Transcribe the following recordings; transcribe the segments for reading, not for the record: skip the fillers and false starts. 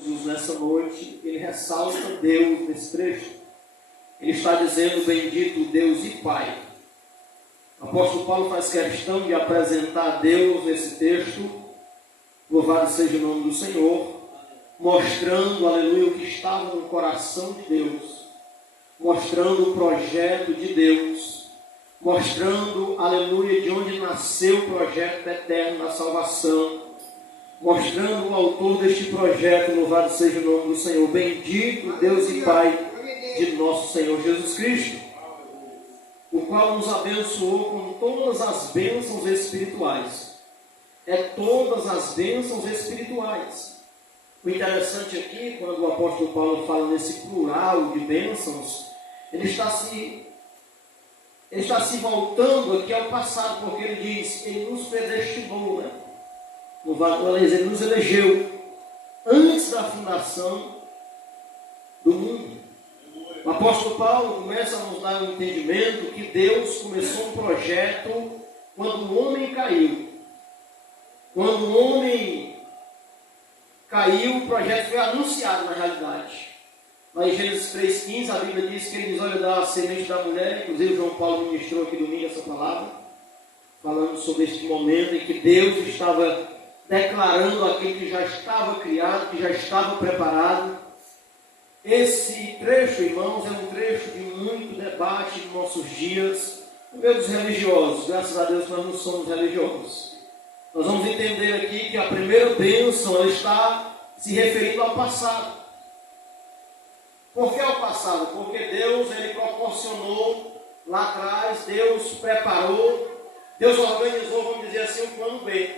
Jesus nessa noite, ele ressalta Deus nesse trecho. Ele está dizendo: bendito Deus e Pai. O apóstolo Paulo faz questão de apresentar Deus nesse texto. Louvado seja o nome do Senhor, mostrando, aleluia, o que estava no coração de Deus, mostrando o projeto de Deus, mostrando, aleluia, de onde nasceu o projeto eterno da salvação, mostrando o autor deste projeto. Louvado seja o nome do Senhor. Bendito Deus e Pai de nosso Senhor Jesus Cristo, o qual nos abençoou com todas as bênçãos espirituais. É todas as bênçãos espirituais. O interessante aqui, quando o apóstolo Paulo fala nesse plural de bênçãos, ele está se voltando aqui ao passado, porque ele diz: ele nos predestinou, né? Ele nos elegeu antes da fundação do mundo. O apóstolo Paulo começa a nos dar um entendimento que Deus começou um projeto quando o homem caiu. Quando o homem caiu, o projeto foi anunciado na realidade. Lá em Gênesis 3,15, a Bíblia diz que ele diz: olha, da semente da mulher. Inclusive João Paulo ministrou aqui domingo essa palavra, falando sobre este momento em que Deus estava declarando aquilo que já estava criado, que já estava preparado. Esse trecho, irmãos, é um trecho de muito debate nos nossos dias, no meio dos religiosos. Graças a Deus nós não somos religiosos. Nós vamos entender aqui que a primeira bênção, ela está se referindo ao passado. Por que ao passado? Porque Deus, ele proporcionou lá atrás, Deus preparou, Deus organizou, vamos dizer assim, um plano B.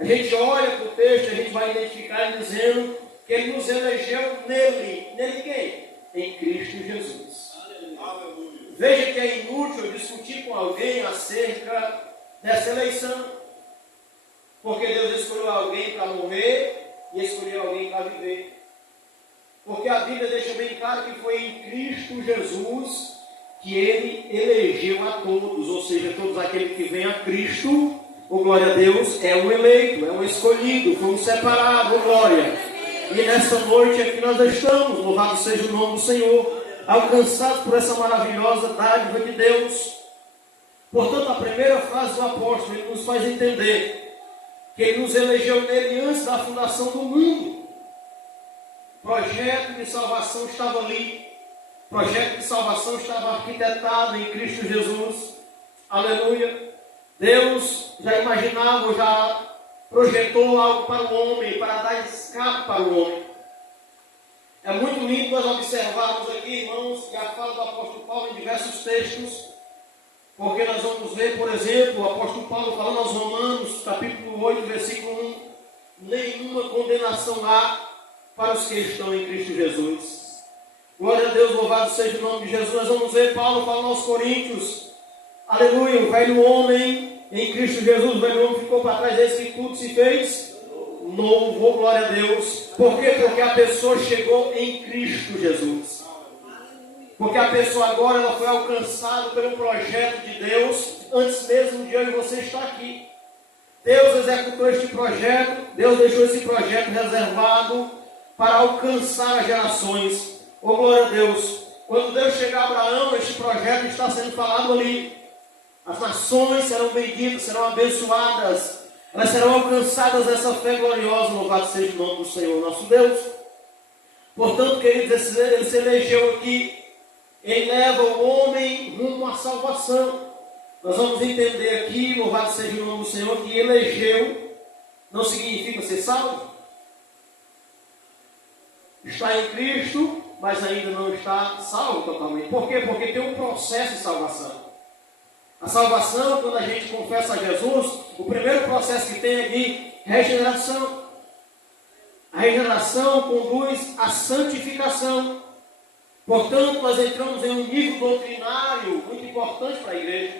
A gente olha para o texto, a gente vai identificar ele dizendo que ele nos elegeu nele. Nele quem? Em Cristo Jesus. Aleluia. Veja que é inútil eu discutir com alguém acerca dessa eleição, porque Deus escolheu alguém para morrer e escolheu alguém para viver. Porque a Bíblia deixa bem claro que foi em Cristo Jesus que ele elegeu a todos, ou seja, todos aqueles que vêm a Cristo, glória a Deus, é um eleito, é um escolhido, foi um separado, glória. E nessa noite aqui nós estamos, louvado seja o nome do Senhor, alcançados por essa maravilhosa dádiva de Deus. Portanto, a primeira frase do apóstolo, ele nos faz entender que ele nos elegeu nele antes da fundação do mundo. O projeto de salvação estava ali. O projeto de salvação estava arquitetado em Cristo Jesus. Aleluia. Deus já imaginava, já projetou algo para o homem, para dar escape para o homem. É muito lindo nós observarmos aqui, irmãos, que a fala do apóstolo Paulo em diversos textos, porque nós vamos ver, por exemplo, o apóstolo Paulo falando aos Romanos, capítulo 8, versículo 1, nenhuma condenação há para os que estão em Cristo Jesus. Glória a Deus, louvado seja o nome de Jesus. Nós vamos ver Paulo falando aos Coríntios, aleluia, o velho homem em Cristo Jesus, o velho homem ficou para trás, esse que tudo se fez novo, glória a Deus. Por quê? Porque a pessoa chegou em Cristo Jesus. Porque a pessoa agora ela foi alcançada pelo projeto de Deus, antes mesmo de eu e você estar aqui. Deus executou este projeto, Deus deixou esse projeto reservado para alcançar as gerações. Oh, glória a Deus. Quando Deus chegar a Abraão, este projeto está sendo falado ali. As nações serão benditas, serão abençoadas, elas serão alcançadas nessa fé gloriosa. Louvado seja o nome do Senhor nosso Deus. Portanto, queridos, ele se elegeu aqui. Ele leva o homem rumo à salvação. Nós vamos entender aqui, louvado seja o nome do Senhor, que elegeu não significa ser salvo. Está em Cristo, mas ainda não está salvo totalmente. Por quê? Porque tem um processo de salvação. A salvação, quando a gente confessa a Jesus, o primeiro processo que tem é de regeneração. A regeneração conduz à santificação. Portanto, nós entramos em um nível doutrinário muito importante para a igreja.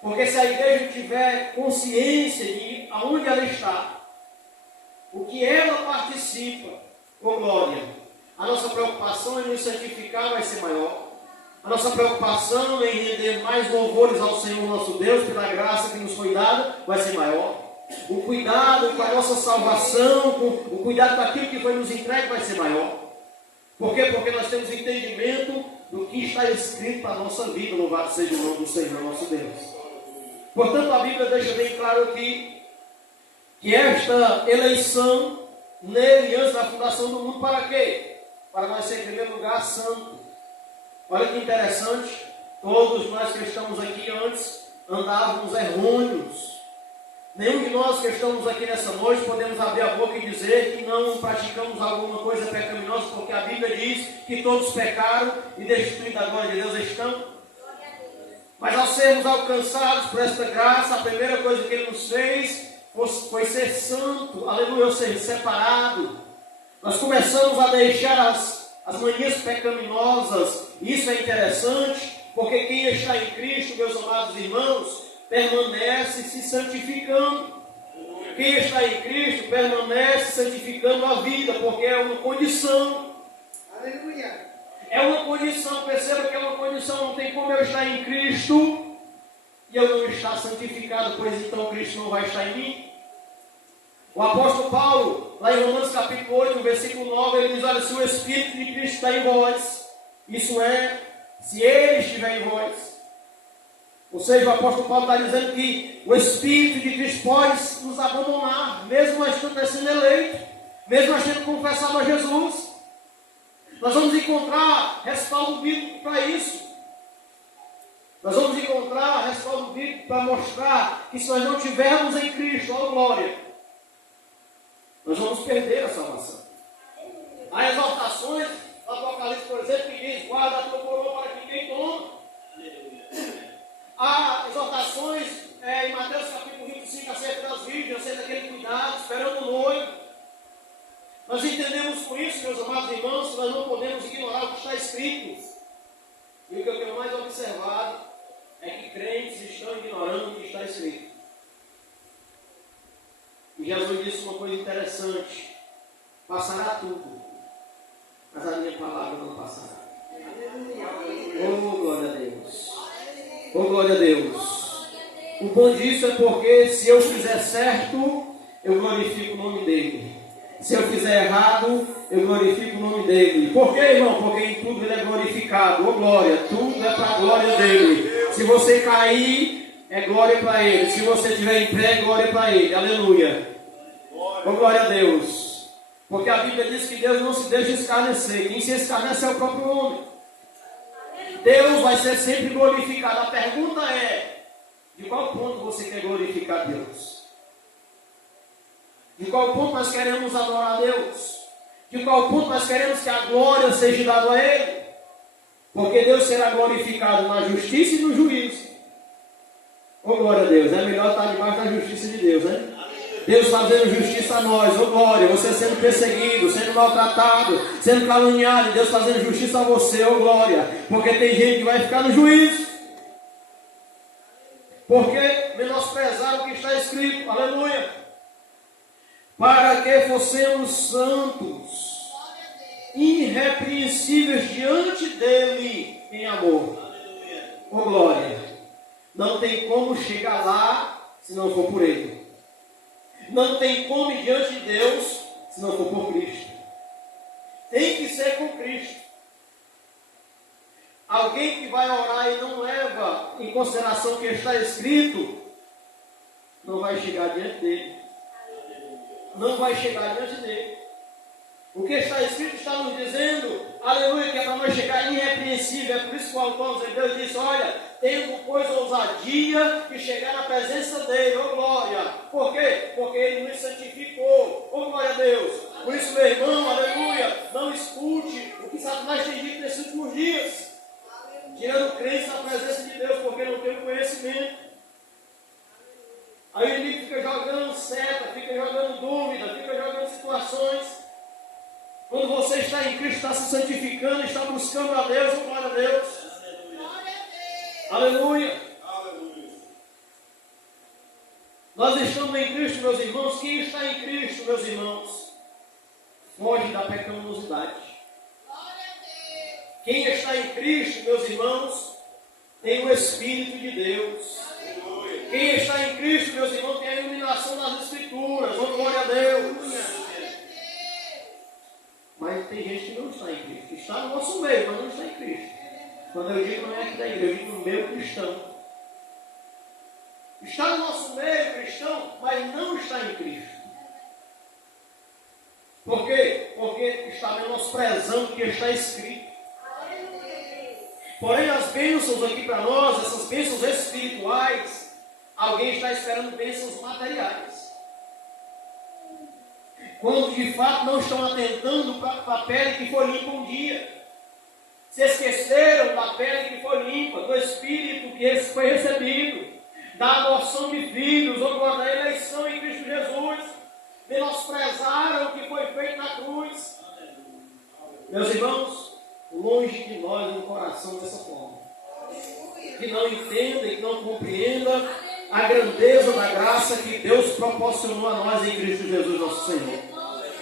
Porque se a igreja tiver consciência de aonde ela está, o que ela participa, com glória, a nossa preocupação em nos santificar vai ser maior. A nossa preocupação em render mais louvores ao Senhor nosso Deus, pela graça que nos foi dada, vai ser maior. O cuidado com a nossa salvação, o cuidado com aquilo que foi nos entregue vai ser maior. Por quê? Porque nós temos entendimento do que está escrito para a nossa vida. Louvado seja o nome do Senhor, nosso Deus. Portanto, a Bíblia deixa bem claro aqui que esta eleição nele, antes da fundação do mundo, para quê? Para nós ser, em primeiro lugar, santo. Olha que interessante, todos nós que estamos aqui antes andávamos errôneos. Nenhum de nós que estamos aqui nessa noite podemos abrir a boca e dizer que não praticamos alguma coisa pecaminosa, porque a Bíblia diz que todos pecaram e destituídos da glória de Deus estão. Mas ao sermos alcançados por esta graça, a primeira coisa que Ele nos fez foi ser santo, aleluia, ou ser separado. Nós começamos a deixar as manias pecaminosas. Isso é interessante, porque quem está em Cristo, meus amados irmãos, permanece se santificando. Quem está em Cristo permanece santificando a vida, porque é uma condição. Aleluia. É uma condição, perceba que é uma condição. Não tem como eu estar em Cristo e eu não estar santificado, pois então Cristo não vai estar em mim. O apóstolo Paulo, lá em Romanos capítulo 8, versículo 9, ele diz: olha, se o Espírito de Cristo está em vós, isso é, se Ele estiver em vós. Ou seja, o apóstolo Paulo está dizendo que o Espírito de Cristo pode nos abandonar, mesmo nós tendo sido eleitos, mesmo nós tendo confessado a Jesus. Nós vamos encontrar respaldo bíblico para isso. Nós vamos encontrar respaldo bíblico para mostrar que se nós não tivermos em Cristo, ó glória, nós vamos perder a salvação. Há exortações no Apocalipse, por exemplo, que diz: guarda a tua coroa para que ninguém tome. Há exortações em Mateus capítulo 25 acerca das virgens, acerca daquele cuidado, esperando o noivo. Nós entendemos com isso, meus amados irmãos, que nós não podemos ignorar o que está escrito. E o que eu tenho mais observado é que crentes estão ignorando o que está escrito. E Jesus disse uma coisa interessante: passará tudo, mas a minha palavra não passará. Oh, glória a Deus! Oh, glória a Deus! O bom disso é porque se eu fizer certo, eu glorifico o nome dele. Se eu fizer errado, eu glorifico o nome dele. Por quê, irmão? Porque em tudo ele é glorificado. Oh, glória! Tudo é para a glória dele. Se você cair, é glória para ele. Se você estiver em pé, é glória para ele. Aleluia! Oh, glória a Deus! Porque a Bíblia diz que Deus não se deixa escarnecer. Quem se escarnece é o próprio homem. Deus vai ser sempre glorificado. A pergunta é: de qual ponto você quer glorificar Deus? De qual ponto nós queremos adorar a Deus? De qual ponto nós queremos que a glória seja dada a Ele? Porque Deus será glorificado na justiça e no juízo. Oh, glória a Deus! É melhor estar debaixo da justiça de Deus, né? Deus fazendo justiça a nós, oh glória, você sendo perseguido, sendo maltratado, sendo caluniado, Deus fazendo justiça a você, oh glória, porque tem gente que vai ficar no juízo, porque menosprezar o que está escrito, aleluia, para que fossemos santos, irrepreensíveis diante dele em amor, oh glória, não tem como chegar lá se não for por ele. Não tem como ir diante de Deus se não for por Cristo. Tem que ser com Cristo. Alguém que vai orar e não leva em consideração o que está escrito, não vai chegar diante dele. Não vai chegar diante dele. O que está escrito está nos dizendo, aleluia, que é para nós chegar irrepreensível. É por isso que o autor dos Hebreus disse: olha, tendo, pois, ousadia de chegar na presença dele, oh glória. Por quê? Porque ele nos santificou, oh glória a Deus. Por isso, meu irmão, aleluia, não escute o que Satanás tem dito nesses últimos dias, tirando crentes da presença de Deus, porque não tem o conhecimento. Aí o inimigo fica jogando seta, fica jogando dúvida, fica jogando situações. Quando você está em Cristo, está se santificando, está buscando a Deus, oh glória a Deus. Aleluia. Aleluia. Nós estamos em Cristo, meus irmãos. Quem está em Cristo, meus irmãos, foge da pecaminosidade. Quem está em Cristo, meus irmãos, tem o Espírito de Deus. Aleluia. Quem está em Cristo, meus irmãos, tem a iluminação das Escrituras. Oh, glória a Deus. Mas tem gente que não está em Cristo. Está no nosso meio, mas não está em Cristo. Quando eu digo não é aqui da igreja, eu digo no meio cristão. Está no nosso meio cristão, mas não está em Cristo. Por quê? Porque está menosprezando o que está escrito. Porém, as bênçãos aqui para nós, essas bênçãos espirituais, alguém está esperando bênçãos materiais. Quando de fato não estão atentando para a pele que foi limpa um dia. Se esqueceram da pele que foi limpa, do Espírito que foi recebido, da adoção de filhos, ou da eleição em Cristo Jesus. Menosprezaram o que foi feito na cruz. Meus irmãos, longe de nós um coração dessa forma. Que não entenda e que não compreenda a grandeza da graça que Deus proporcionou a nós em Cristo Jesus, nosso Senhor.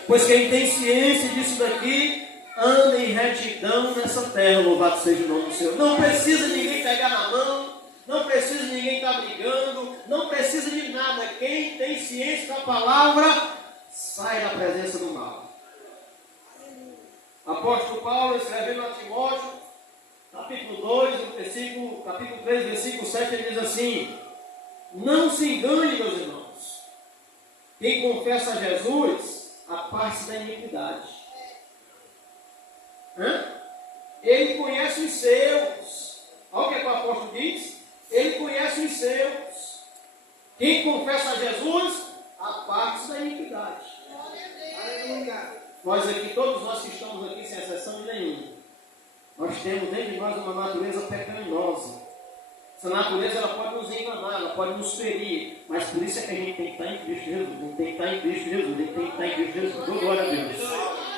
Pois quem tem ciência disso daqui, anda em retidão nessa terra, louvado seja o nome do Senhor. Não precisa ninguém pegar na mão, não precisa ninguém estar brigando, não precisa de nada. Quem tem ciência da palavra, sai da presença do mal. Apóstolo Paulo, escrevendo a Timóteo, capítulo 2, capítulo 3, versículo 7, ele diz assim: não se engane, meus irmãos. Quem confessa a Jesus, aparte-se da iniquidade. Ele conhece os seus. Olha o que o apóstolo diz. Ele conhece os seus. Quem confessa a Jesus, aparte-se da iniquidade. Aleluia. Nós aqui, todos nós que estamos aqui, sem exceção de nenhuma, nós temos dentro de nós uma natureza pecaminosa. Essa natureza ela pode nos enganar, ela pode nos ferir, mas por isso é que a gente tem que estar em Cristo Jesus. A gente tem que estar em Cristo Jesus. A gente tem que estar em Cristo Jesus. Glória a Deus.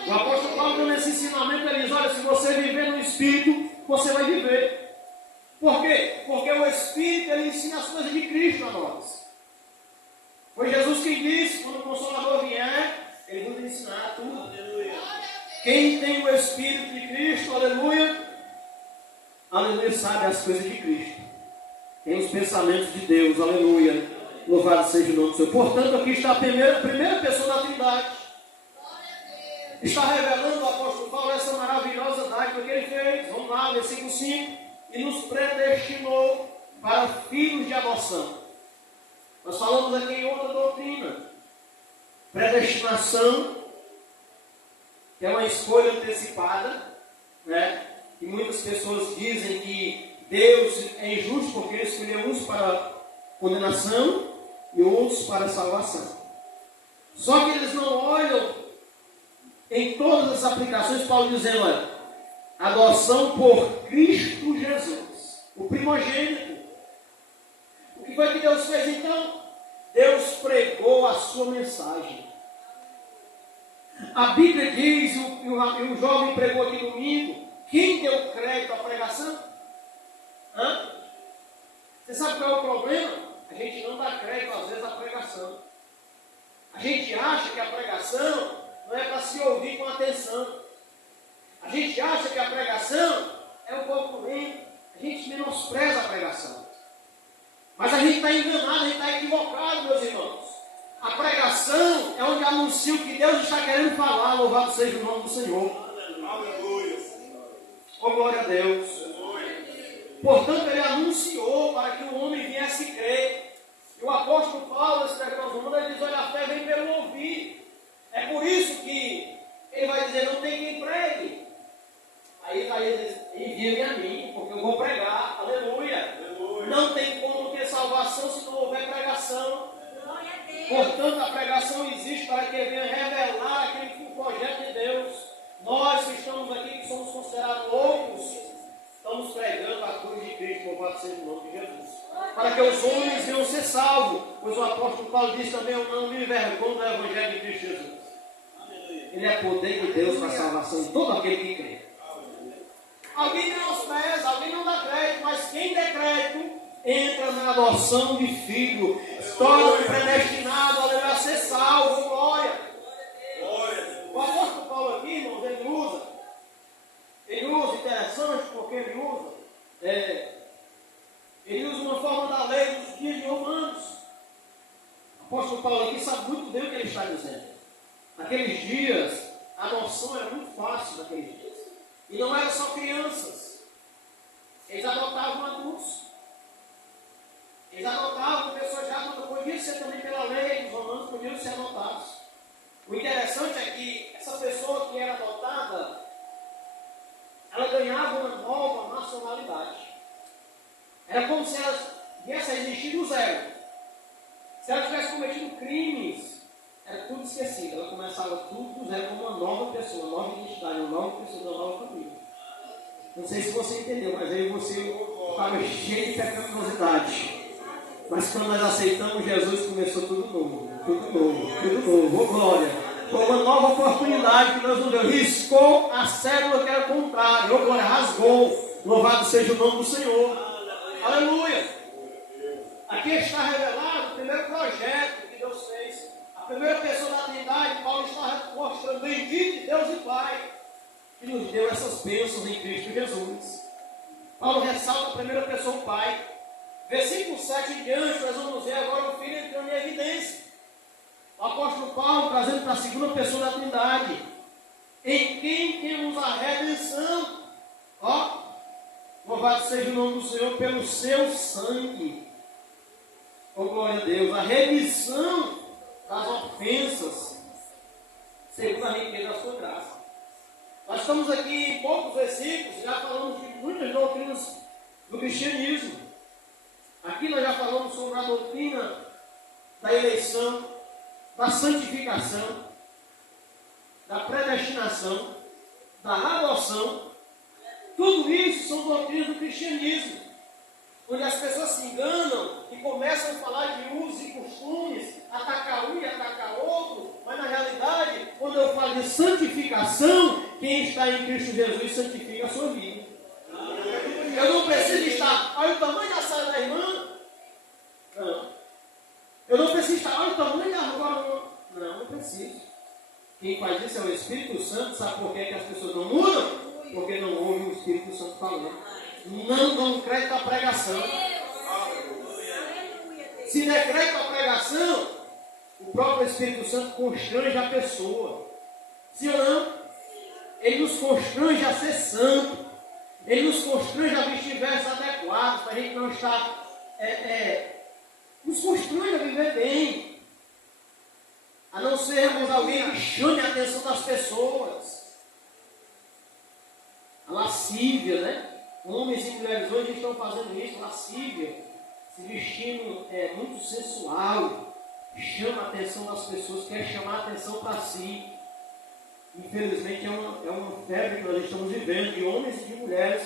O apóstolo Paulo, dando esse ensinamento, ele diz: olha, se você viver no Espírito, você vai viver. Por quê? Porque o Espírito ele ensina as coisas de Cristo a nós. Foi Jesus quem disse: quando o Consolador vier, ele vai nos ensinar tudo. Aleluia. Quem tem o Espírito de Cristo, aleluia, aleluia, sabe as coisas de Cristo. Tem os pensamentos de Deus, aleluia. Louvado seja o nome do Senhor. Portanto, aqui está a primeira pessoa da Trindade. Está revelando o apóstolo Paulo essa maravilhosa dádiva que ele fez. Vamos lá, versículo 5. E nos predestinou para filhos de adoção. Nós falamos aqui em outra doutrina. Predestinação, que é uma escolha antecipada, né? E muitas pessoas dizem que Deus é injusto porque ele escolheu uns para condenação e outros para salvação. Só que eles não olham em todas as aplicações, Paulo dizendo: olha, adoção por Cristo Jesus, o primogênito. O que foi que Deus fez então? Deus pregou a sua mensagem. A Bíblia diz, e o jovem pregou aqui domingo, quem deu crédito à pregação? Você sabe qual é o problema? A gente não dá crédito às vezes à pregação. A gente acha que a pregação não é para se ouvir com atenção. A gente acha que a pregação é um pouco lento. A gente menospreza a pregação. Mas a gente está enganado, a gente está equivocado, meus irmãos. A pregação é onde anuncia o que Deus está querendo falar. Louvado seja o nome do Senhor. Aleluia. Oh, glória a Deus. Portanto, ele anunciou para que o homem viesse crer. E o apóstolo Paulo, escrevendo aos Romanos, ele diz: olha, a fé vem pelo ouvir. É por isso que ele vai dizer: não tem quem pregue. Aí ele vai dizer: envia-me a mim, porque eu vou pregar. Aleluia. Aleluia. Não tem como ter salvação se não houver pregação. Portanto, a pregação existe para que venha revelar aquele que é o projeto de Deus. Nós que estamos aqui, que somos considerados loucos, estamos pregando a cruz de Cristo, louvado seja o nome de Jesus. Para que os homens venham ser salvos. Pois o apóstolo Paulo diz também: eu não me envergonho do Evangelho de Cristo Jesus. Ele é poder de Deus para a salvação de todo aquele que crê. Alguém menospreza, alguém não dá crédito, mas quem der crédito entra na adoção de filho, torna-se predestinado a ser salvo. Glória. O apóstolo Paulo aqui, irmãos, ele usa interessante, porque ele usa uma forma da lei dos dias de Romanos. dias, a adoção era muito fácil naqueles dias. E não era só crianças. Eles adotavam adultos. Eles adotavam pessoas já adultas. Podia ser também pela lei dos romanos, podiam ser adotados. O interessante é que essa pessoa que era adotada, ela ganhava uma nova nacionalidade. Era como se ela viesse a existir do zero. Se ela tivesse cometido crimes, era tudo esquecido. Ela começava tudo do zero como uma nova pessoa, uma nova identidade, uma nova pessoa, uma nova família. Não sei se você entendeu, mas aí você estava cheio de pecaminosidade. Mas quando nós aceitamos Jesus, começou tudo novo. Tudo novo, tudo novo. Oh, glória! Foi uma nova oportunidade que Deus nos deu. Riscou a célula que era contrária. Oh, glória! Rasgou. Louvado seja o nome do Senhor. Aleluia! Aqui está revelado o primeiro projeto que Deus fez. A primeira pessoa da Trindade, Paulo está mostrando, bendito Deus e Pai, que nos deu essas bênçãos em Cristo Jesus. Paulo ressalta a primeira pessoa, o Pai. Versículo 7 em diante, nós vamos ver agora o Filho entrando em evidência. O apóstolo Paulo trazendo para a segunda pessoa da Trindade, em quem temos a redenção. Ó, louvado seja o nome do Senhor pelo seu sangue. Oh, glória a Deus. A remissão das ofensas, segundo a riqueza da sua graça. Nós estamos aqui em poucos versículos, já falamos de muitas doutrinas do cristianismo. Aqui nós já falamos sobre a doutrina da eleição, da santificação, da predestinação, da adoção. Tudo isso são doutrinas do cristianismo, onde as pessoas se enganam e começam a falar de usos e costumes, atacar um e atacar outro, mas na realidade, quando eu falo de santificação, quem está em Cristo Jesus santifica a sua vida. Eu não preciso estar, olha o tamanho da saia da irmã. Não. Eu não preciso estar, olha o tamanho da rua. Não preciso. Quem faz isso é o Espírito Santo. Sabe por que as pessoas não mudam? Porque não ouvem o Espírito Santo falando. Não dão crédito à pregação. Se der crédito à pregação, o próprio Espírito Santo constrange a pessoa. Sim ou não? Ele nos constrange a ser santo. Ele nos constrange a vestir vestes adequados, para a gente não estar... nos constrange a viver bem. A não sermos alguém que chame a atenção das pessoas. A lascívia, né? Homens e mulheres hoje estão fazendo isso, lascívia. Se vestindo muito sensual. Chama a atenção das pessoas, quer chamar a atenção para si. Infelizmente é uma febre que nós estamos vivendo, de homens e de mulheres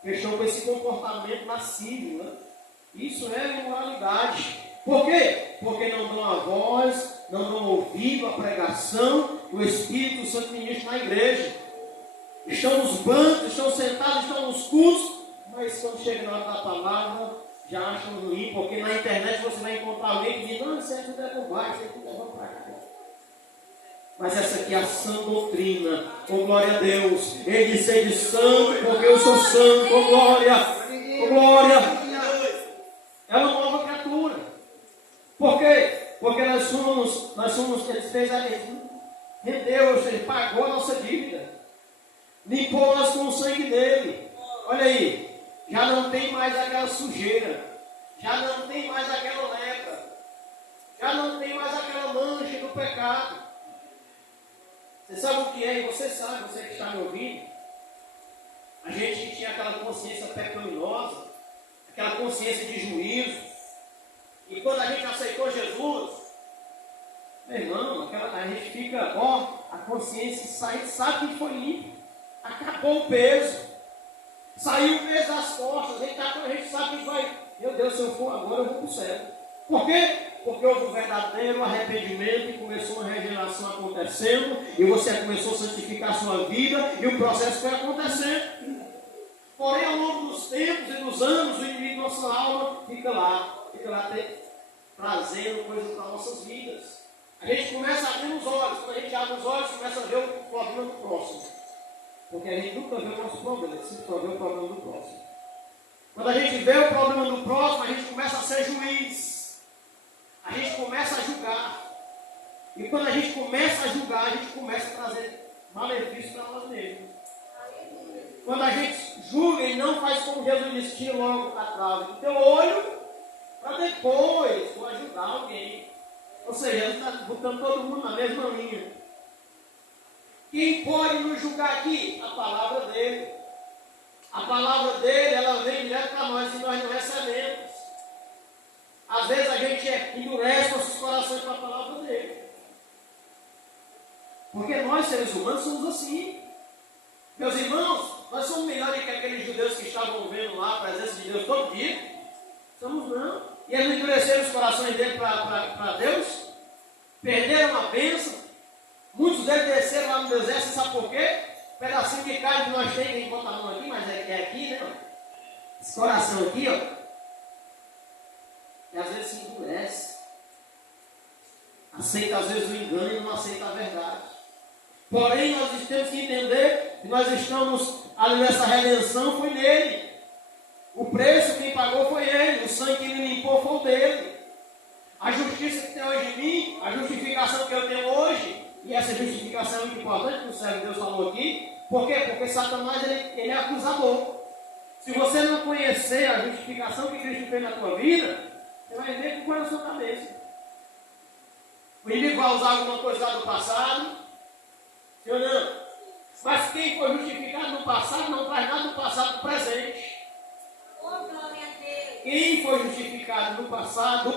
que estão com esse comportamento lascívio, né? Isso é imoralidade. Por quê? Porque não dão a voz, não dão ouvido à pregação do Espírito Santo ministra na igreja. Estão nos bancos, estão sentados, estão nos cultos, mas quando chega na hora da palavra, já acham ruim, porque na internet você vai encontrar alguém que diz, não, isso é tudo é bobagem, isso é tudo é bobagem. Mas essa aqui é a sã doutrina. Oh, glória a Deus. Ele diz, sede santo, porque eu sou santo. Oh, glória. Oh, glória. É uma nova criatura. Por quê? Porque nós somos, ele fez a rendeu, ou seja, pagou a nossa dívida. Limpou nós com o sangue dele. Olha aí. Já não tem mais aquela sujeira. Já não tem mais aquela lepra. Já não tem mais aquela mancha do pecado. Você sabe o que é, e você sabe, você que está me ouvindo. A gente tinha aquela consciência pecaminosa, aquela consciência de juízo. E quando a gente aceitou Jesus, meu irmão, a gente fica, a consciência sabe que foi limpo. Acabou o peso. Saiu o peso das costas. A gente sabe que vai, meu Deus, se eu for agora, eu vou para o céu. Por quê? Porque houve um verdadeiro arrependimento e começou uma regeneração acontecendo, e você começou a santificar a sua vida, e o processo foi acontecendo. Porém, ao longo dos tempos e dos anos, o inimigo da nossa alma fica lá trazendo coisas para nossas vidas. A gente começa a abrir os olhos, quando a gente abre os olhos, começa a ver o problema do próximo. Porque a gente nunca vê o nosso problema, a gente sempre vê o problema do próximo. Quando a gente vê o problema do próximo, a gente começa a ser juiz. A gente começa a julgar. E quando a gente começa a julgar, a gente começa a trazer malefício para nós mesmos. Quando a gente julga e não faz como Jesus disse, tira logo a trave do teu olho, para depois tu ajudar alguém. Ou seja, ele está botando todo mundo na mesma linha. Quem pode nos julgar aqui? A palavra dele. A palavra dele, ela vem direto para nós e nós não recebemos. Às vezes a gente endurece nossos corações para a palavra dele. Porque nós, seres humanos, somos assim. Meus irmãos, nós somos melhores que aqueles judeus que estavam vendo lá a presença de Deus todo dia. Somos não. E eles endureceram os corações dele para Deus. Perderam a bênção. Muitos deles desceram lá no deserto, sabe por quê? Pedacinho de carne que nós temos, que a gente bota a mão aqui, mas é aqui, né? Esse coração aqui, ó. E às vezes se endurece. Aceita às vezes o engano e não aceita a verdade. Porém, nós temos que entender que nós estamos ali nessa redenção, foi nele. O preço quem pagou foi ele. O sangue que me limpou foi o dele. A justiça que tem hoje em mim, a justificação que eu tenho hoje, e essa justificação é muito importante, que o servo de Deus falou aqui. Por quê? Porque Satanás ele é acusador. Se você não conhecer a justificação que Cristo fez na tua vida, você vai ver que põe na sua cabeça. O inimigo vai usar alguma coisa lá do passado, sim ou não? Mas quem foi justificado no passado não traz nada do passado para o presente. Quem foi justificado no passado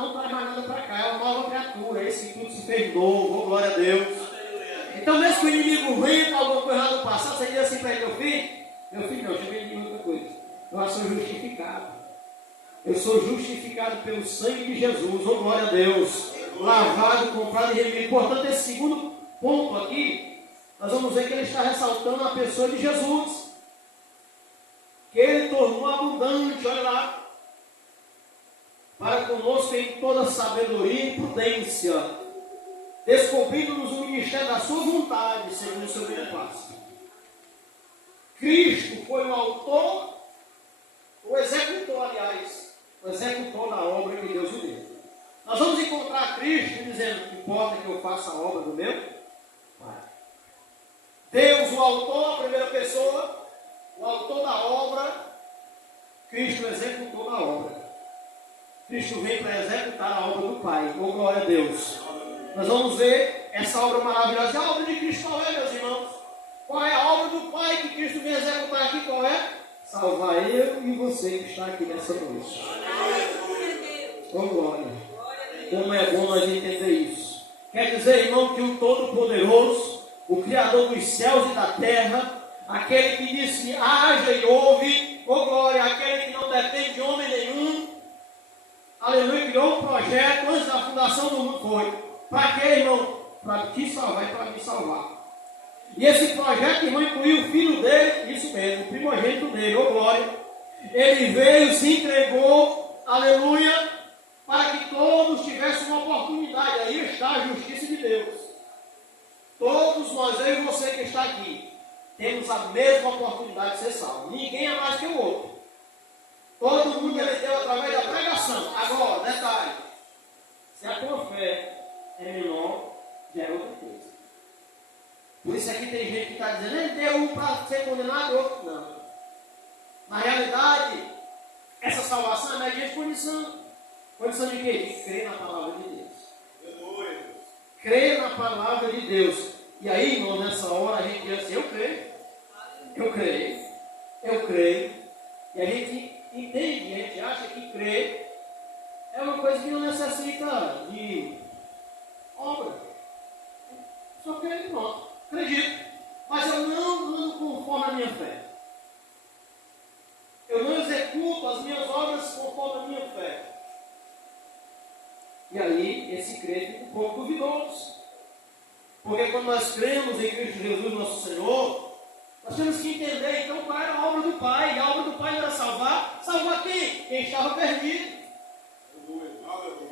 não traz mais nada para cá, é uma nova criatura. Esse tudo se fez novo, oh, glória a Deus. Então, mesmo que o inimigo venha com alguma coisa lá do passado, você diz assim para ele, meu filho, não, eu chamei de outra coisa. Eu já sou justificado. Eu sou justificado pelo sangue de Jesus, oh, glória a Deus. Lavado, comprado e redimido. Portanto, esse segundo ponto aqui, nós vamos ver que ele está ressaltando a pessoa de Jesus. Que ele tornou abundante, olha lá, para conosco em toda sabedoria e prudência, descobrindo-nos o ministério da sua vontade, segundo o seu beneplácito. Cristo foi o autor, o executor da obra que Deus lhe deu. Nós vamos encontrar Cristo dizendo que importa que eu faça a obra do meu Pai. Deus, o autor, a primeira pessoa, o autor da obra, Cristo executou a obra. Cristo veio para executar a obra do Pai. Oh, glória a Deus. Nós vamos ver essa obra maravilhosa. E a obra de Cristo qual é, meus irmãos? Qual é a obra do Pai que Cristo veio executar aqui? Qual é? Salvar eu e você que está aqui nessa noite. Oh, glória. Como é bom nós entender isso. Quer dizer, irmão, que o Todo-Poderoso, o Criador dos céus e da terra, aquele que disse haja e ouve, oh glória, aquele que não depende de homem nenhum, aleluia, criou um projeto antes da fundação do mundo, foi. Para quê, irmão? Para te salvar e para me salvar. E esse projeto, irmão, incluiu o filho dele, isso mesmo, o primogênito dele, oh glória. Ele veio, se entregou, aleluia, para que todos tivessem uma oportunidade. Aí está a justiça de Deus. Todos nós, eu e você que está aqui, temos a mesma oportunidade de ser salvo. Ninguém é mais que o outro. Todo mundo ele deu através da pregação. Agora, detalhe. Se a tua fé é menor, já é outra coisa. Por isso aqui tem gente que está dizendo, ele deu um para ser condenado e outro não. Na realidade, essa salvação é mediante condição. Condição de quê? De crer na palavra de Deus. Crer na palavra de Deus. E aí, irmão, nessa hora a gente diz assim, eu creio. E a gente entende, a gente acha que crer é uma coisa que não necessita de obra. Só creio, pronto. Acredito. Mas eu não ando conforme a minha fé. Eu não executo as minhas obras conforme a minha fé. E aí, esse crer fica um pouco duvidoso. Porque quando nós cremos em Cristo Jesus, nosso Senhor, nós temos que entender, então, qual era a obra do Pai. E a obra do Pai era salvar. Salvar quem? Quem estava perdido.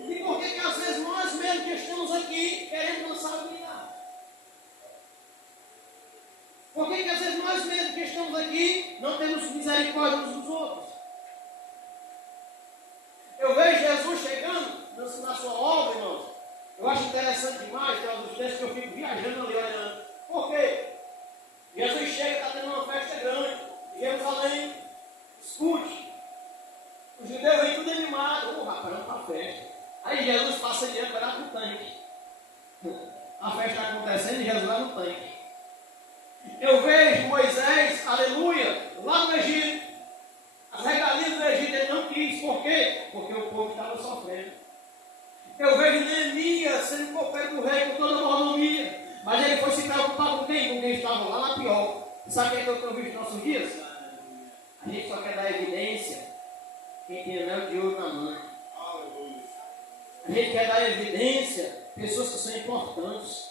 E por que às vezes nós mesmos que estamos aqui queremos lançar a unidade? Por que às vezes nós mesmos que estamos aqui não temos misericórdia uns dos outros? Eu vejo Jesus chegando na sua obra, irmãos. Eu acho interessante demais. de Jesus lá no tanque. Eu vejo Moisés, aleluia, lá no Egito. As regalias do Egito ele não quis. Por quê? Porque o povo estava sofrendo. Eu vejo Neemias sendo copeiro do rei com toda a mordomia. Mas ele foi se preocupar com quem? Com quem estava lá na pior. Sabe o que é que eu tenho visto nos nossos dias? A gente só quer dar evidência quem tem anel de ouro na mão. A gente quer dar evidência pessoas que são importantes.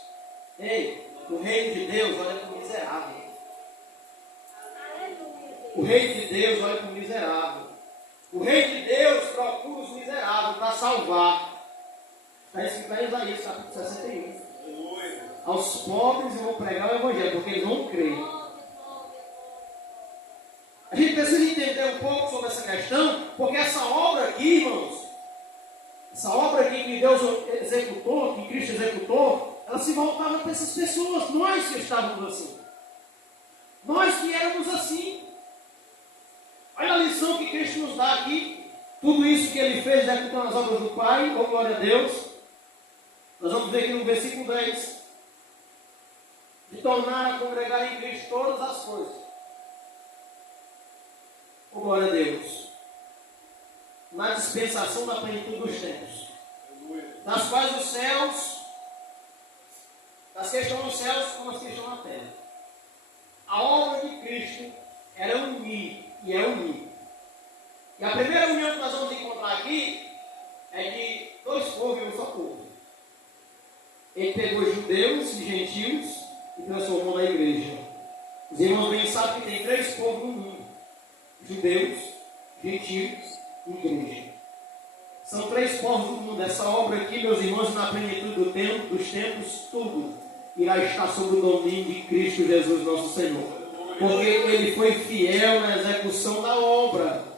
Ei, o reino de Deus olha para o miserável. O reino de Deus olha para o miserável. O reino de Deus procura os miseráveis para salvar. Está escrito lá em Isaías capítulo 61. Aos pobres eu vou pregar o evangelho, porque eles vão crer. A gente precisa entender um pouco sobre essa questão, porque essa obra aqui, irmãos, essa obra aqui que Deus executou, que Cristo executou, ela se voltava para essas pessoas, nós que estávamos assim. Nós que éramos assim. Olha a lição que Cristo nos dá aqui. Tudo isso que ele fez executando as obras do Pai, oh glória a Deus. Nós vamos ver aqui no versículo 10. De tornar a congregar em Cristo todas as coisas. Oh glória a Deus. Na dispensação da plenitude dos tempos. Das quais os céus, das que estão nos céus como as que estão na terra. A obra de Cristo era unir e é unir. E a primeira união que nós vamos encontrar aqui é de dois povos e um só povo. Ele pegou judeus e gentios e transformou na igreja. Os irmãos bem sabem que tem três povos no mundo: judeus, gentios e igreja. São três povos do mundo. Essa obra aqui, meus irmãos, na plenitude do tempo, dos tempos, tudo irá estar sob o domínio de Cristo Jesus, nosso Senhor. Porque Ele foi fiel na execução da obra.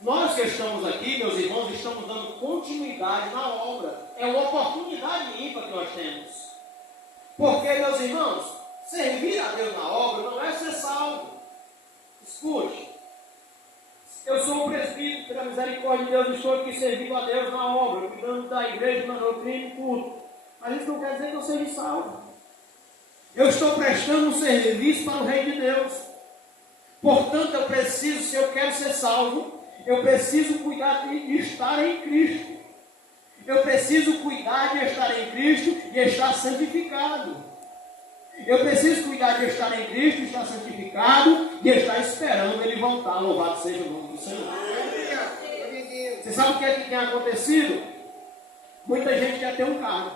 Nós que estamos aqui, meus irmãos, estamos dando continuidade na obra. É uma oportunidade ímpar que nós temos. Porque, meus irmãos, servir a Deus na obra não é ser salvo. Escute. Eu sou um presbítero, pela misericórdia de Deus, estou aqui servindo a Deus na obra, cuidando da igreja, na doutrina e tudo. Mas isso não quer dizer que eu seja salvo. Eu estou prestando um serviço para o reino de Deus. Portanto, eu preciso, se eu quero ser salvo, eu preciso cuidar de estar em Cristo. Eu preciso cuidar de estar em Cristo e estar santificado. Eu preciso cuidar de estar em Cristo, estar santificado e estar esperando Ele voltar. Louvado seja o nome do Senhor. Você sabe o que é que tem acontecido? Muita gente quer ter um carro.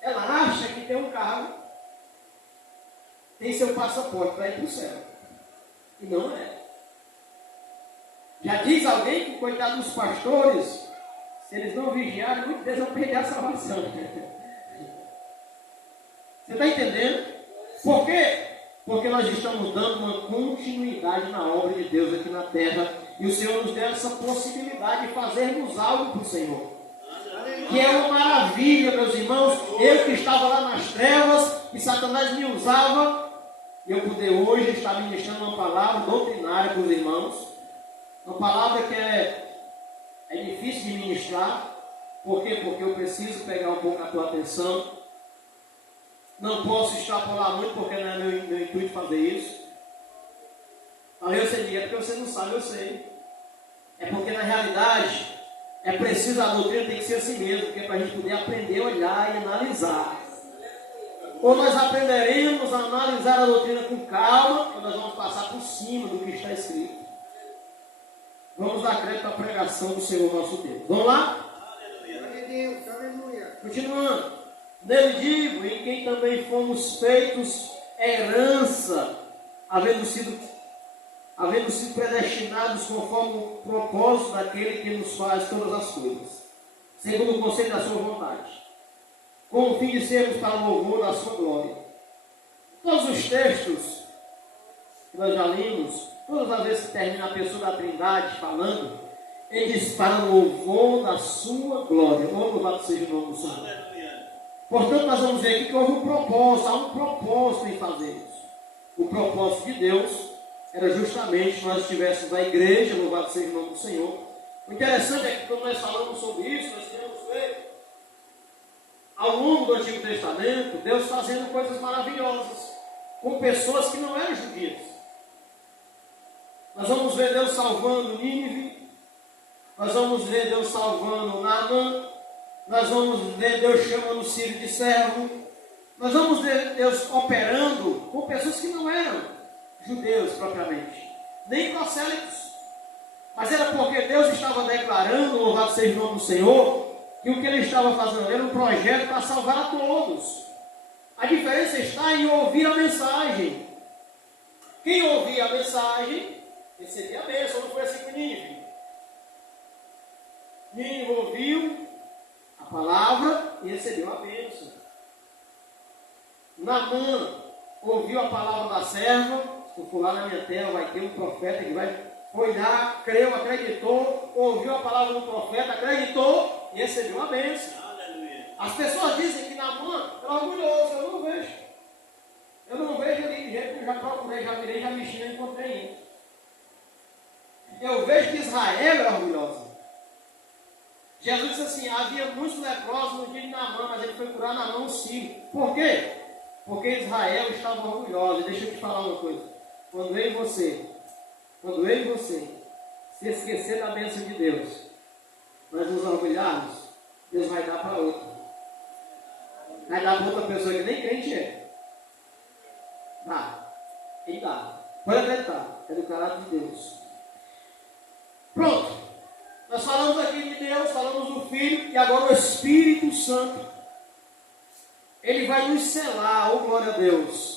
Ela acha que tem um carro, tem seu passaporte para ir para o céu. E não é. Já diz alguém que, coitado dos pastores, se eles não vigiarem, muitas vezes vão perder a salvação. Você está entendendo? Por quê? Porque nós estamos dando uma continuidade na obra de Deus aqui na terra. E o Senhor nos deu essa possibilidade de fazermos algo para o Senhor. Que é uma maravilha, meus irmãos. Eu que estava lá nas trevas, que Satanás me usava, eu poder hoje estar ministrando uma palavra doutrinária para os irmãos. Uma palavra que é difícil de ministrar. Por quê? Porque eu preciso pegar um pouco a tua atenção. Não posso extrapolar muito, porque não é meu intuito fazer isso. Aí você diz, é porque você não sabe, eu sei. É porque na realidade, é preciso, a doutrina tem que ser assim mesmo, porque é para a gente poder aprender, olhar e analisar. Ou nós aprenderemos a analisar a doutrina com calma, ou nós vamos passar por cima do que está escrito. Vamos dar crédito à pregação do Senhor nosso Deus. Vamos lá? Aleluia. Continuando. Nele digo, em quem também fomos feitos herança, havendo sido predestinados conforme o propósito daquele que nos faz todas as coisas, segundo o conselho da sua vontade, com o fim de sermos para o louvor da sua glória. Todos os textos que nós já limos, todas as vezes que termina a pessoa da Trindade falando, ele diz para o louvor da sua glória. Louvado seja o nome do Senhor. Portanto, nós vamos ver aqui que houve um propósito, há um propósito em fazer isso. O propósito de Deus era justamente que nós tivéssemos a igreja, louvado seja o nome do Senhor. O interessante é que quando nós falamos sobre isso, nós queremos ver ao longo do Antigo Testamento, Deus fazendo coisas maravilhosas com pessoas que não eram judias. Nós vamos ver Deus salvando Nínive, nós vamos ver Deus salvando Naamã, nós vamos ver Deus chamando Sírio de servo, nós vamos ver Deus operando com pessoas que não eram judeus propriamente, nem prosélitos. Mas era porque Deus estava declarando, louvado seja o nome do Senhor, que o que ele estava fazendo era um projeto para salvar a todos. A diferença está em ouvir a mensagem. Quem ouvia a mensagem, recebia a bênção. Não foi assim com Nínive. Nínive ouviu a palavra e recebeu a bênção. Naamã ouviu a palavra da serva. Se eu for lá na minha terra, vai ter um profeta que vai... Foi lá, creu, acreditou, ouviu a palavra do profeta, acreditou e recebeu a bênção. As pessoas dizem que Naamã é orgulhoso. Eu não vejo. Eu não vejo ele de jeito que eu já procurei, já virei, já mexi, não encontrei ele. Eu vejo que Israel é orgulhosa. Jesus disse assim, havia muitos leprosos no dia de Naamã, mas ele foi curar Naamã o sírio. Por quê? Porque Israel estava orgulhoso. E deixa eu te falar uma coisa. Quando eu e você se esquecer da bênção de Deus, nós nos orgulharmos, Deus vai dar para outra. Vai dar para outra pessoa que nem crente é. Dá. Ele dá. Pode acreditar. É do caráter de Deus. Pronto. Nós falamos aqui de Deus, falamos do Filho e agora o Espírito Santo. Ele vai nos selar, oh glória a Deus.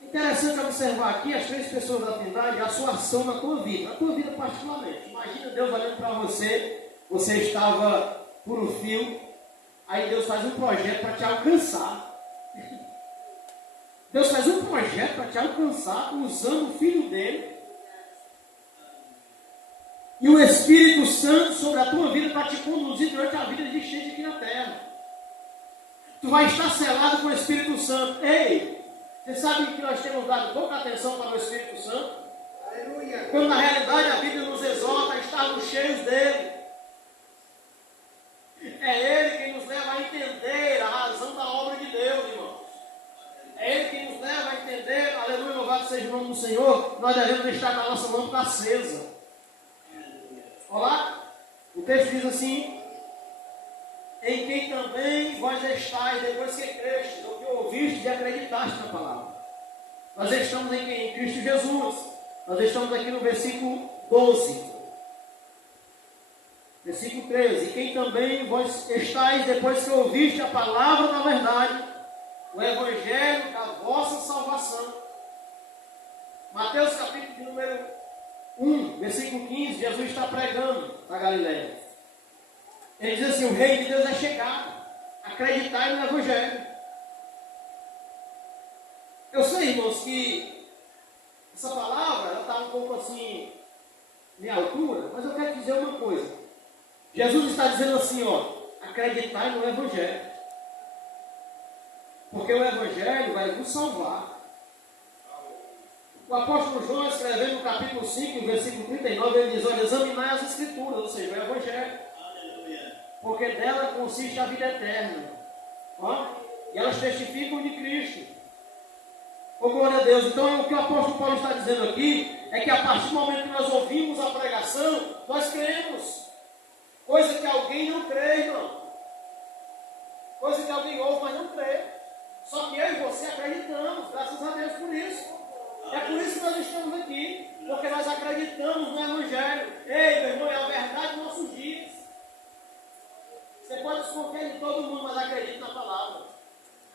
Interessante observar aqui as três pessoas da Trindade, a sua ação na tua vida particularmente. Imagina Deus olhando para você, você estava por um fio, aí Deus faz um projeto para te alcançar. Deus faz um projeto para te alcançar usando o Filho dele. E o Espírito Santo sobre a tua vida para te conduzir durante a vida existente aqui na terra. Tu vai estar selado com o Espírito Santo. Ei! Você sabe que nós temos dado pouca atenção para o Espírito Santo? Aleluia. Quando na realidade a Bíblia nos exorta a estarmos cheios dele. É ele quem nos leva a entender a razão da obra de Deus, irmãos. É ele quem nos leva a entender, aleluia, louvado seja o nome do Senhor, nós devemos deixar a nossa lâmpada acesa. Olá, o texto diz assim, em quem também vós estáis, depois que crestes, ou que ouvistes e acreditaste na palavra. Nós estamos em quem? Em Cristo Jesus. Nós estamos aqui no versículo 12. Versículo 13. E quem também vós estáis, depois que ouviste a palavra da verdade, o evangelho da vossa salvação. Mateus capítulo de número 1, versículo 15, Jesus está pregando na Galileia. Ele diz assim, o reino de Deus é chegado. Acreditai no Evangelho. Eu sei, irmãos, que essa palavra, ela está um pouco assim, em altura, mas eu quero dizer uma coisa. Jesus está dizendo assim, ó, acreditai no Evangelho. Porque o Evangelho vai nos salvar. O apóstolo João, escrevendo no capítulo 5, versículo 39, ele diz, olha, examinai as Escrituras, ou seja, o Evangelho. Porque dela consiste a vida eterna. Ó, e elas testificam de Cristo. Oh, glória a Deus. Então, o que o apóstolo Paulo está dizendo aqui é que a partir do momento que nós ouvimos a pregação, nós cremos. Coisa que alguém não crê, irmão. Coisa que alguém ouve, mas não crê. Só que eu e você acreditamos, graças a Deus por isso. É por isso que nós estamos aqui. Porque nós acreditamos no Evangelho. Ei, meu irmão, é a verdade dos nossos dias. Você pode desconfiar de todo mundo, mas acredite na palavra.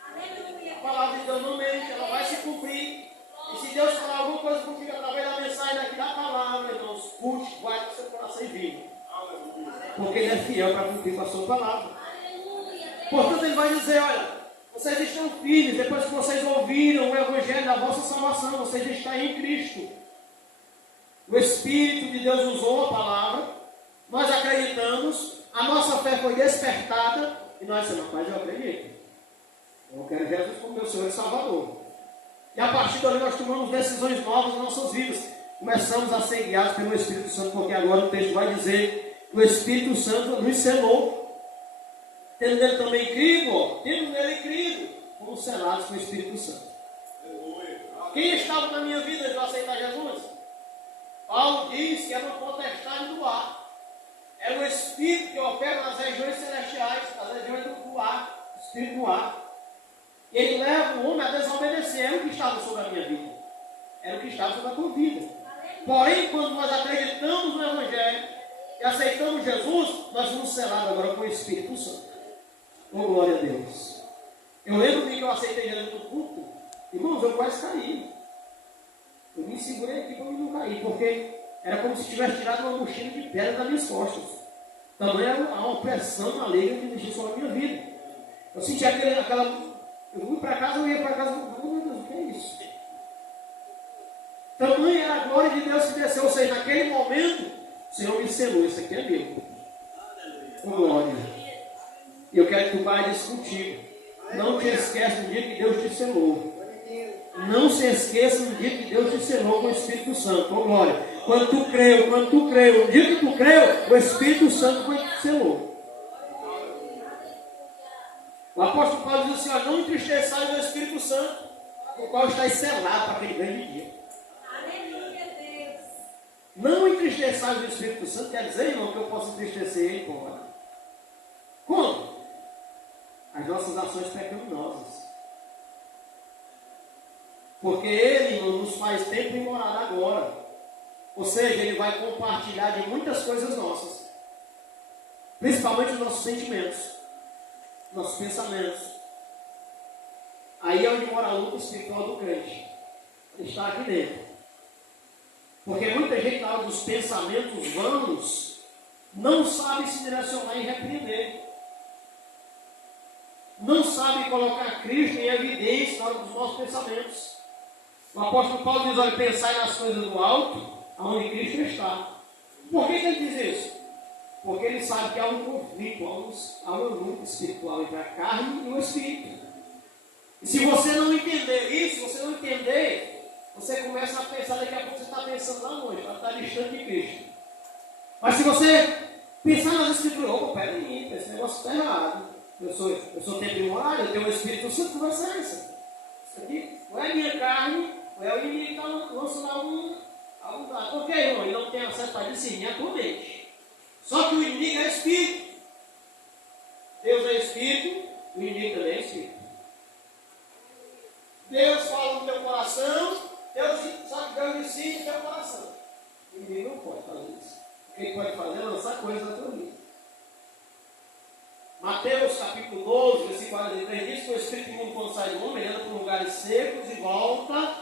A palavra de Deus não mente, ela vai se cumprir. E se Deus falar alguma coisa contigo através da mensagem daqui da palavra, irmãos, escute, guarde o seu coração e viva. Porque Ele é fiel para cumprir com a sua palavra. Portanto, Ele vai dizer, olha, vocês estão firmes, depois que vocês ouviram o Evangelho da vossa salvação, vocês estão em Cristo. O Espírito de Deus usou a palavra, nós acreditamos, a nossa fé foi despertada, e nós dissemos, mas eu acredito. Eu quero Jesus como meu Senhor e Salvador. E a partir dali nós tomamos decisões novas nas nossas vidas. Começamos a ser guiados pelo Espírito Santo, porque agora o texto vai dizer que o Espírito Santo nos selou. tendo nele também crido, ó, tendo nele crido, fomos selados com o Espírito Santo. Quem estava na minha vida de aceitar Jesus? Paulo diz que é uma potestade do ar. É o Espírito que opera nas regiões celestiais, nas regiões do ar, o Espírito do ar. E ele leva o homem a desobedecer. Era o que estava sobre a minha vida. Era o que estava sobre a tua vida. Porém, quando nós acreditamos no Evangelho e aceitamos Jesus, nós fomos selados agora com o Espírito Santo. Oh, glória a Deus. Eu lembro que eu aceitei Jesus no culto. Irmãos, eu quase caí. Eu me segurei aqui para eu não cair, porque era como se tivesse tirado uma mochila de pedra das minhas costas. Também era uma pressão maligna que existia sobre a minha vida. Eu senti aquela... Eu fui para casa, eu ia para casa, meu Deus, o que é isso? Tamanha era a glória de Deus que desceu. Ou seja, naquele momento, o Senhor me selou. Isso aqui é meu. Com glória. E eu quero que o Pai disse contigo. Não te esqueça do dia que Deus te selou. Não se esqueça do dia que Deus te selou com o Espírito Santo. Com glória. Quando tu creu, no dia que tu creu, o Espírito Santo foi que te selou. O apóstolo Paulo diz assim, ó, não entristeçais o Espírito Santo, o qual está selado para aquele grande dia. Aleluia, Deus. Não entristeçais o Espírito Santo, quer dizer, irmão, que eu posso entristecer ele, pode. Como? As nossas ações pecaminosas. Porque ele, irmão, nos faz tempo e morada agora. Ou seja, ele vai compartilhar de muitas coisas nossas. Principalmente os nossos sentimentos. Nossos pensamentos. Aí é onde mora a luta espiritual do crente. Ele está aqui dentro. Porque muita gente, na hora dos pensamentos vanos, não sabe se direcionar e repreender. Não sabe colocar Cristo em evidência na hora dos nossos pensamentos. O apóstolo Paulo diz, olha, pensai nas coisas do alto, aonde Cristo está. Por que ele diz isso? Porque ele sabe que há um conflito, há uma luta espiritual entre a carne e o espírito. E se você não entender isso, você começa a pensar, daqui a pouco você está pensando lá longe, está distante de Cristo. Mas se você pensar nas escrituras, opa, peraí, esse negócio está errado. Eu sou temporário, eu tenho um Espírito Santo, que conversa é essa? Isso aqui não é minha carne, não é o inimigo que está lançando algum dado. Por que, irmão? Ele não tem acesso para discernir a tua mente. Só que o inimigo é espírito. Deus é espírito, o inimigo também é espírito. Deus fala no teu coração, só que Deus ensina no teu coração. O inimigo não pode fazer isso. O que ele pode fazer é lançar coisas na tua vida. Mateus capítulo 12, versículo 43 diz que o espírito imundo, quando sai do homem, ele anda por lugares secos e volta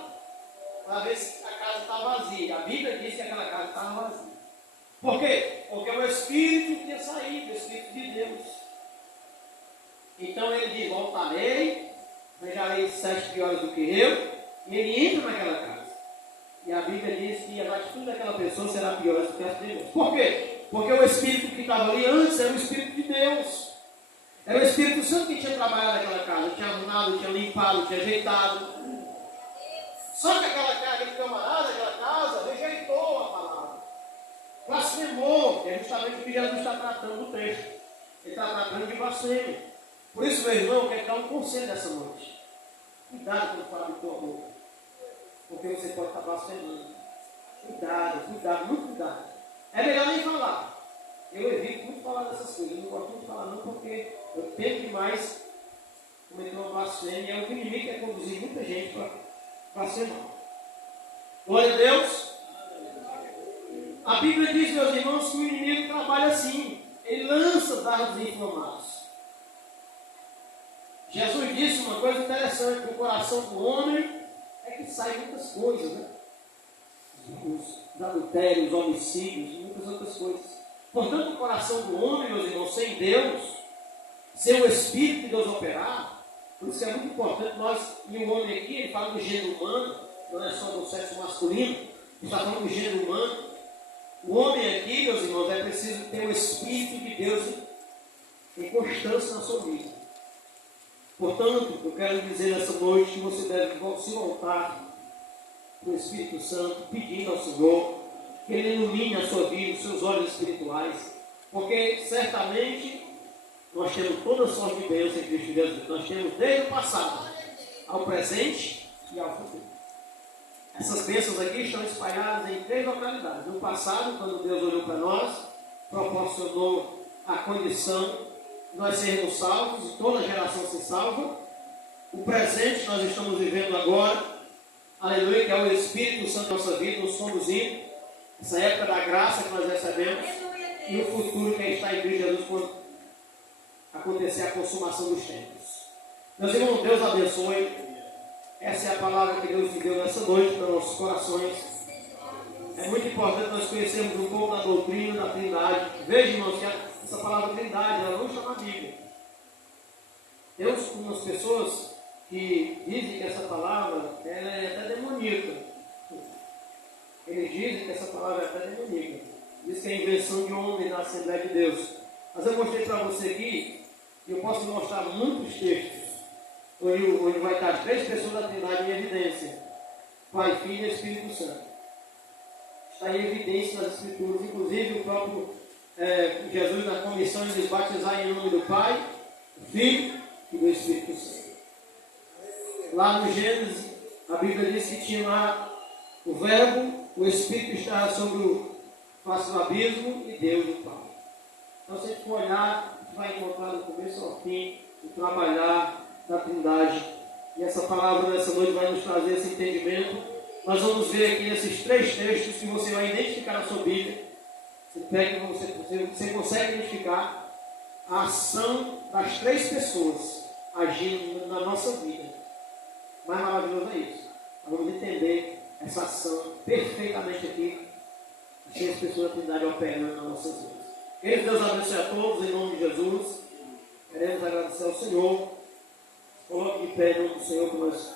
para ver se a casa está vazia. A Bíblia diz que aquela casa estava vazia. Por quê? Porque o Espírito tinha saído, o Espírito de Deus. Então ele diz, voltarei, vejarei 7 piores do que eu, e ele entra naquela casa. E a Bíblia diz que a atitude daquela pessoa será pior do que as primeiras. Por quê? Porque o Espírito que estava ali antes era o Espírito de Deus. Era o Espírito Santo que tinha trabalhado naquela casa, tinha arrumado, tinha limpado, tinha ajeitado. Só que aquele camarada, aquela casa, rejeitou a palavra. Blasfemou, que é justamente o que Jesus está tratando no texto. Ele está tratando de blasfêmia. Por isso, meu irmão, eu quero dar um conselho nessa noite. Cuidado quando falar de tua boca. Porque você pode estar blasfemando. Cuidado, muito cuidado. É melhor nem falar. Eu evito muito falar dessas coisas. Eu não gosto muito de falar não, porque eu temo demais cometer uma blasfêmia. É o que o inimigo quer conduzir muita gente para blasfemar. Glória a Deus. A Bíblia diz, meus irmãos, que o inimigo trabalha assim. Ele lança dardos inflamados. Jesus disse uma coisa interessante, do coração do homem é que saem muitas coisas, né? Os adultérios, os homicídios, muitas outras coisas. Portanto, o coração do homem, meus irmãos, sem Deus, sem o Espírito de Deus operar, por isso é muito importante nós, e o homem aqui, ele fala do gênero humano, não é só do sexo masculino, ele está falando do gênero humano. O homem aqui, meus irmãos, é preciso ter o Espírito de Deus em constância na sua vida. Portanto, eu quero dizer nessa noite que você deve se voltar para o Espírito Santo, pedindo ao Senhor que Ele ilumine a sua vida, os seus olhos espirituais, porque certamente nós temos toda sorte de bênção em Cristo Jesus. Nós temos desde o passado ao presente e ao futuro. Essas bênçãos aqui estão espalhadas em 3 localidades. No passado, quando Deus olhou para nós, proporcionou a condição de nós sermos salvos, e toda geração se salva. O presente nós estamos vivendo agora, aleluia, que é o Espírito Santo da nossa vida, nos conduzindo, essa época da graça que nós recebemos, e o futuro que é estar em Cristo Jesus quando acontecer a consumação dos tempos. Meus irmãos, Deus abençoe. Essa é a palavra que Deus nos deu nessa noite para nossos corações. É muito importante nós conhecermos um pouco da doutrina da Trindade. Veja, irmãos, que essa palavra Trindade, ela não está na Bíblia. Tem umas pessoas que dizem que essa palavra ela é até demoníaca. Eles dizem que essa palavra é até demoníaca. Diz que é invenção de homem na Assembleia de Deus. Mas eu mostrei para você aqui, e eu posso mostrar muitos textos, onde vai estar 3 pessoas da Trindade em evidência: Pai, Filho e Espírito Santo. Está em evidência nas Escrituras, inclusive o próprio Jesus na comissão de batizar em nome do Pai, do Filho e do Espírito Santo. Lá no Gênesis, a Bíblia diz que tinha lá o Verbo, o Espírito estava sobre o face do abismo e Deus o Pai. Então, se a gente for olhar, a gente vai encontrar do começo ao fim o trabalhar da Trindade. E essa palavra nessa noite vai nos trazer esse entendimento. Nós vamos ver aqui nesses 3 textos que você vai identificar na sua Bíblia. Você consegue identificar a ação das 3 pessoas agindo na nossa vida. Mais maravilhoso é isso. Nós vamos entender essa ação perfeitamente aqui, as 3 pessoas da Trindade operando nas nossas vidas. Que Deus abençoe a todos, em nome de Jesus. Queremos agradecer ao Senhor. Coloque de pé em nome do Senhor que nós